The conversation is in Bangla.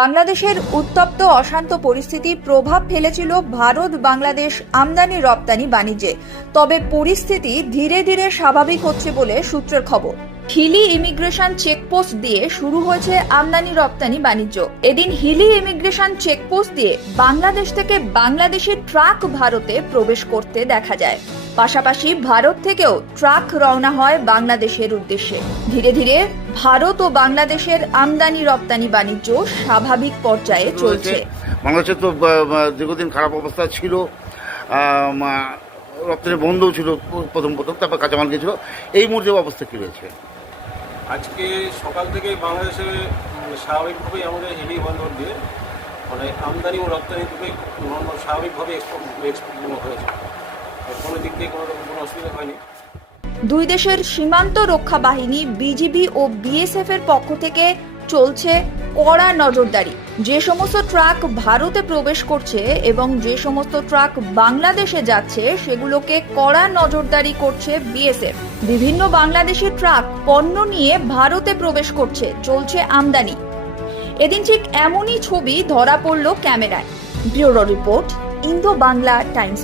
বাংলাদেশের উত্তপ্ত অশান্ত পরিস্থিতি প্রভাব ফেলেছিল ভারত, বাংলাদেশ আমদানি রপ্তানি বাণিজ্যে। তবে পরিস্থিতি ধীরে ধীরে স্বাভাবিক হচ্ছে বলে সূত্রের খবর। হিলি ইমিগ্রেশন চেকপোস্ট দিয়ে শুরু হয়েছে আমদানি রপ্তানি বাণিজ্য। এদিন হিলি ইমিগ্রেশন চেকপোস্ট দিয়ে বাংলাদেশ থেকে বাংলাদেশি ট্রাক ভারতে প্রবেশ করতে দেখা যায়। পাশাপাশি ভারত থেকেও ট্রাক রওনা হয় বাংলাদেশের উদ্দেশ্যে। ধীরে ধীরে ভারত ও বাংলাদেশের আমদানি রপ্তানি বাণিজ্য স্বাভাবিক পর্যায়ে চলছে। বাংলাদেশের তো দীর্ঘদিন খারাপ অবস্থা ছিল। রপ্তানি বন্ধও ছিল প্রথম প্রথম তারপর কাঁচামাল গিয়েছিল। এই মুহূর্তে অবস্থা কী রয়েছে? আজকে সকাল থেকে বাংলাদেশে স্বাভাবিকভাবেই আমাদের হিলি বন্দর দিয়ে মানে আমদানি ও রপ্তানি দুটোই নর্মাল স্বাভাবিকভাবে এক্সপোর্ট হয়েছে আর কোনো দুই দেশের সীমান্ত রক্ষা বাহিনী, বিজিবি ও বিএসএফ এর পক্ষ থেকে চলছে কড়া নজরদারি। যে সমস্ত ট্রাক ভারতে প্রবেশ করছে এবং যে সমস্ত ট্রাক বাংলাদেশে যাচ্ছে, সেগুলোকে কড়া নজরদারি করছে বিএসএফ। বিভিন্ন বাংলাদেশি ট্রাক পণ্য নিয়ে ভারতে প্রবেশ করছে, চলছে আমদানি। এদিন ঠিক এমনই ছবি ধরা পড়ল ক্যামেরায়। Bureau report, Indo Bangla Times